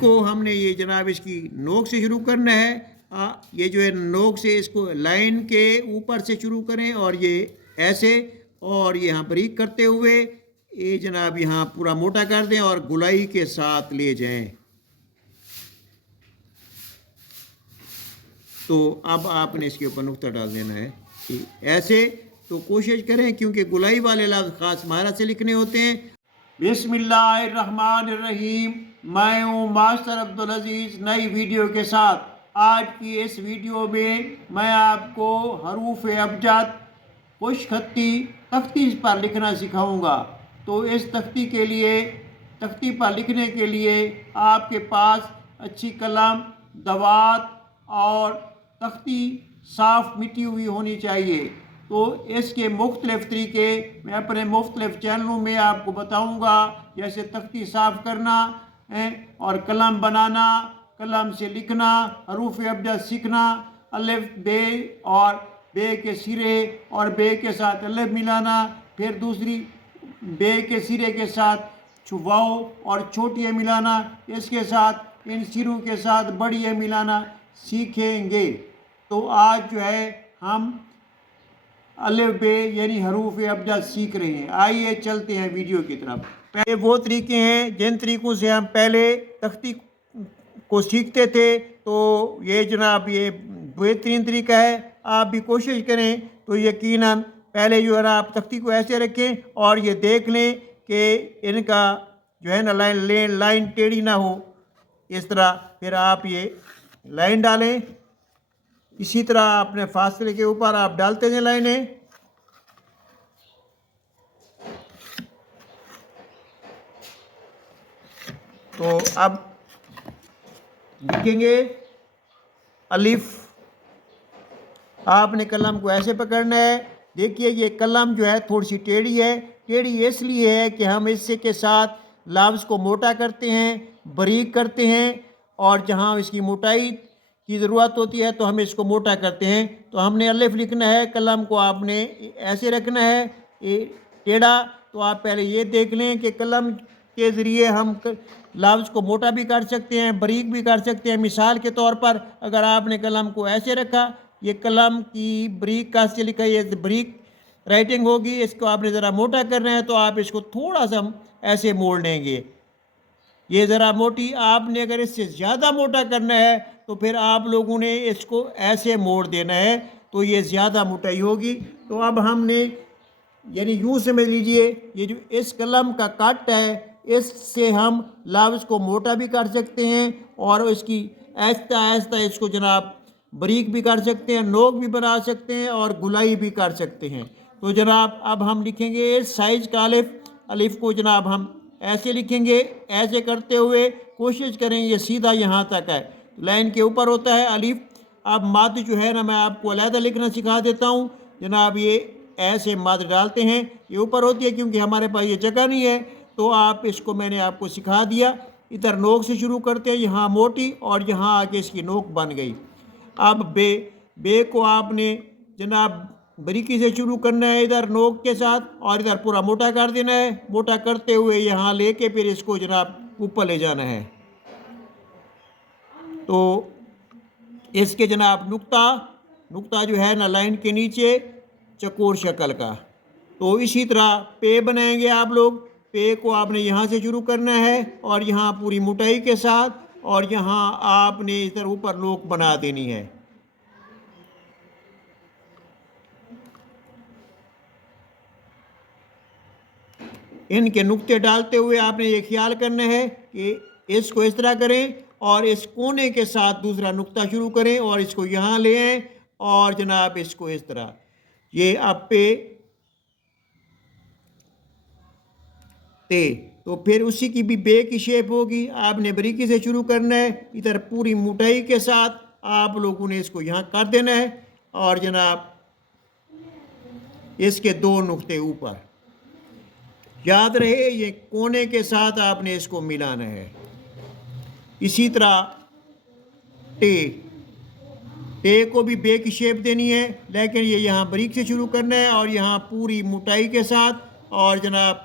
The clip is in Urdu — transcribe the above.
کو ہم نے یہ جناب اس کی نوک سے شروع کرنا ہے. یہ جو ہے نوک سے اس کو لائن کے اوپر سے شروع کریں اور یہ ایسے اور یہاں بریک کرتے ہوئے یہ جناب یہاں پورا موٹا کر دیں اور گلائی کے ساتھ لے جائیں. تو اب آپ نے اس کے اوپر نقطہ ڈال دینا ہے ایسے. تو کوشش کریں کیونکہ گلائی والے لفظ خاص مہارت سے لکھنے ہوتے ہیں. بسم اللہ الرحمن الرحیم. میں ہوں ماسٹر عبدالعزیز نئی ویڈیو کے ساتھ. آج کی اس ویڈیو میں آپ کو حروف ابجد خوش خطی تختی پر لکھنا سکھاؤں گا. تو اس تختی پر لکھنے کے لیے آپ کے پاس اچھی قلم، دوات اور تختی صاف مٹی ہوئی ہونی چاہیے. تو اس کے مختلف طریقے میں اپنے مختلف چینلوں میں آپ کو بتاؤں گا، جیسے تختی صاف کرنا اور قلم بنانا، قلم سے لکھنا، حروف ابجد سیکھنا، الف بے اور بے کے سرے اور بے کے ساتھ الف ملانا، پھر دوسری بے کے سرے کے ساتھ واو اور چھوٹی ملانا، اس کے ساتھ ان سروں کے ساتھ بڑی ملانا سیکھیں گے. تو آج جو ہے ہم الف بے یعنی حروف ابجد سیکھ رہے ہیں. آئیے چلتے ہیں ویڈیو کی طرف. پہلے وہ طریقے ہیں جن طریقوں سے ہم پہلے تختی کو سیکھتے تھے. تو یہ جناب یہ بہترین طریقہ ہے. آپ بھی کوشش کریں تو یقیناً پہلے جو ہے نا آپ تختی کو ایسے رکھیں اور یہ دیکھ لیں کہ ان کا جو ہے نا لائن ٹیڑھی نہ ہو. اس طرح پھر آپ یہ لائن ڈالیں. اسی طرح اپنے فاصلے کے اوپر آپ ڈالتے ہیں لائنیں. تو اب لکھیں گے الف. آپ نے قلم کو ایسے پکڑنا ہے. دیکھیے یہ قلم جو ہے تھوڑی سی ٹیڑھی ہے. ٹیڑھی اس لیے ہے کہ ہم اس کے ساتھ لفظ کو موٹا کرتے ہیں، باریک کرتے ہیں، اور جہاں اس کی موٹائی کی ضرورت ہوتی ہے تو ہم اس کو موٹا کرتے ہیں. تو ہم نے الف لکھنا ہے، قلم کو آپ نے ایسے رکھنا ہے ٹیڑھا. تو آپ پہلے یہ دیکھ لیں کہ قلم کے ذریعے ہم لفظ کو موٹا بھی کر سکتے ہیں، باریک بھی کر سکتے ہیں. مثال کے طور پر اگر آپ نے قلم کو ایسے رکھا، یہ قلم کی بریک کا سے لکھا، یہ بریک رائٹنگ ہوگی. اس کو آپ نے ذرا موٹا کرنا ہے تو آپ اس کو تھوڑا سا ایسے موڑ لیں گے. یہ ذرا موٹی. آپ نے اگر اس سے زیادہ موٹا کرنا ہے تو پھر آپ لوگوں نے اس کو ایسے موڑ دینا ہے تو یہ زیادہ موٹائی ہوگی. تو اب ہم نے یعنی یوں سمجھ لیجئے یہ جو اس قلم کا کٹ ہے اس سے ہم لفظ کو موٹا بھی کر سکتے ہیں اور اس کی آہستہ آہستہ اس کو جناب باریک بھی کر سکتے ہیں، نوک بھی بنا سکتے ہیں اور گلائی بھی کر سکتے ہیں. تو جناب اب ہم لکھیں گے سائز کا الف. الف کو جناب ہم ایسے لکھیں گے. ایسے کرتے ہوئے کوشش کریں یہ سیدھا یہاں تک ہے. لائن کے اوپر ہوتا ہے الف. اب مد جو ہے نا میں آپ کو علیحدہ لکھنا سکھا دیتا ہوں. جناب یہ ایسے مد ڈالتے ہیں، یہ اوپر ہوتی ہے کیونکہ ہمارے پاس یہ جگہ نہیں ہے. تو آپ اس کو میں نے آپ کو سکھا دیا. ادھر نوک سے شروع کرتے ہیں، یہاں موٹی اور یہاں آگے اس کی نوک بن گئی. اب بے کو آپ نے جناب باریکی سے شروع کرنا ہے ادھر نوک کے ساتھ اور ادھر پورا موٹا کر دینا ہے. موٹا کرتے ہوئے یہاں لے کے پھر اس کو جناب اوپر لے جانا ہے. تو اس کے جناب نقطہ جو ہے نا لائن کے نیچے چکور شکل کا. تو اسی طرح پے بنائیں گے آپ لوگ. پے کو آپ نے یہاں سے شروع کرنا ہے اور یہاں پوری موٹائی کے ساتھ اور یہاں آپ نے ادھر اوپر نوک بنا دینی ہے. ان کے نقطے ڈالتے ہوئے آپ نے یہ خیال کرنا ہے کہ اس کو اس طرح کریں اور اس کونے کے ساتھ دوسرا نقطہ شروع کریں اور اس کو یہاں لے آئیں اور جناب اس کو اس طرح. یہ اب پہ تے. تو پھر اسی کی بھی بے کی شیپ ہوگی. آپ نے باریکی سے شروع کرنا ہے ادھر پوری موٹائی کے ساتھ آپ لوگوں نے اس کو یہاں کر دینا ہے اور جناب اس کے دو نقطے اوپر. یاد رہے یہ کونے کے ساتھ آپ نے اس کو ملانا ہے. اسی طرح ٹے کو بھی بے کی شیپ دینی ہے لیکن یہ یہاں باریک سے شروع کرنا ہے اور یہاں پوری موٹائی کے ساتھ اور جناب